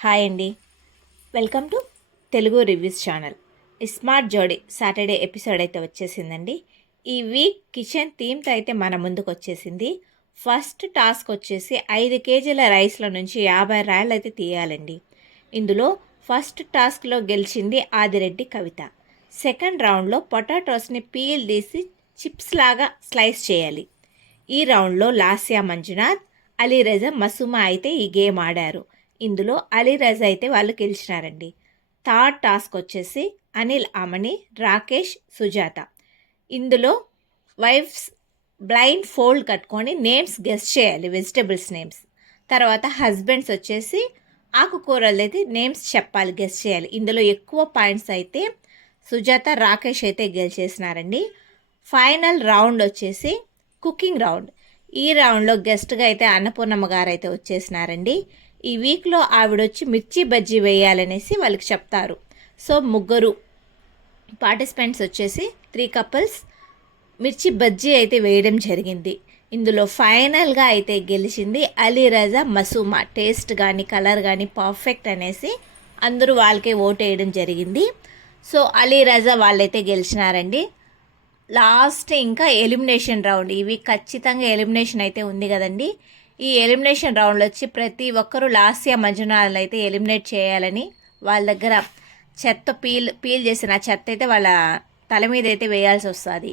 Hi అండి, welcome to Telugu reviews channel. Smart జోడీ Saturday episode అయితే వచ్చేసిందండి. ఈ వీక్ కిచెన్ థీమ్తో అయితే మన ముందుకు వచ్చేసింది. ఫస్ట్ టాస్క్ వచ్చేసి 5 కేజీల రైస్ల నుంచి 50 రాయలు అయితే తీయాలండి. ఇందులో ఫస్ట్ టాస్క్లో గెలిచింది ఆదిరెడ్డి కవిత. సెకండ్ రౌండ్లో పొటాటోస్ని పీల్ తీసి చిప్స్ లాగా స్లైస్ చేయాలి. ఈ రౌండ్లో లాస్యా మంజునాథ్, అలీరజా మసుమా అయితే ఈ గేమ్ ఆడారు. ఇందులో అలీరజా అయితే వాళ్ళు గెలిచినారండి. థర్డ్ టాస్క్ వచ్చేసి అనిల్, అమని, రాకేష్, సుజాత. ఇందులో వైఫ్స్ బ్లైండ్ ఫోల్డ్ కట్టుకొని నేమ్స్ గెస్ట్ చేయాలి, వెజిటబుల్స్ నేమ్స్. తర్వాత హస్బెండ్స్ వచ్చేసి ఆకుకూరలు అయితే నేమ్స్ చెప్పాలి, గెస్ట్ చేయాలి. ఇందులో ఎక్కువ పాయింట్స్ అయితే సుజాత, రాకేష్ అయితే గెలిచేసినారండి. ఫైనల్ రౌండ్ వచ్చేసి కుకింగ్ రౌండ్. ఈ రౌండ్లో గెస్ట్గా అయితే అన్నపూర్ణమ్మ గారు అయితే వచ్చేసినారండి. ఈ వీక్లో ఆవిడొచ్చి మిర్చి బజ్జీ వేయాలనేసి వాళ్ళకి చెప్తారు. సో ముగ్గురు పార్టిసిపెంట్స్ వచ్చేసి 3 కపుల్స్ మిర్చి బజ్జీ అయితే వేయడం జరిగింది. ఇందులో ఫైనల్గా అయితే గెలిచింది అలీరజా మసూమా. టేస్ట్ కానీ కలర్ కానీ పర్ఫెక్ట్ అనేసి అందరూ వాళ్ళకే ఓటు వేయడం జరిగింది. సో అలీరజా వాళ్ళైతే గెలిచినారండి. లాస్ట్ ఇంకా ఎలిమినేషన్ రౌండ్. ఇవి ఖచ్చితంగా ఎలిమినేషన్ అయితే ఉంది కదండి. ఈ ఎలిమినేషన్ రౌండ్లో వచ్చి ప్రతి ఒక్కరూ లాస్యా మంజునాథ్ అయితే ఎలిమినేట్ చేయాలని వాళ్ళ దగ్గర చెత్త పీల్ చేసిన చెత్త అయితే వాళ్ళ తల మీద అయితే వేయాల్సి వస్తుంది.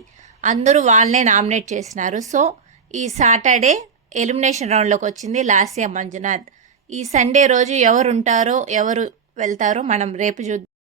అందరూ వాళ్ళనే నామినేట్ చేసినారు. సో ఈ సాటర్డే ఎలిమినేషన్ రౌండ్లోకి వచ్చింది లాస్యా మంజునాథ్. ఈ సండే రోజు ఎవరు ఉంటారో ఎవరు వెళ్తారో మనం రేపు చూద్దాం.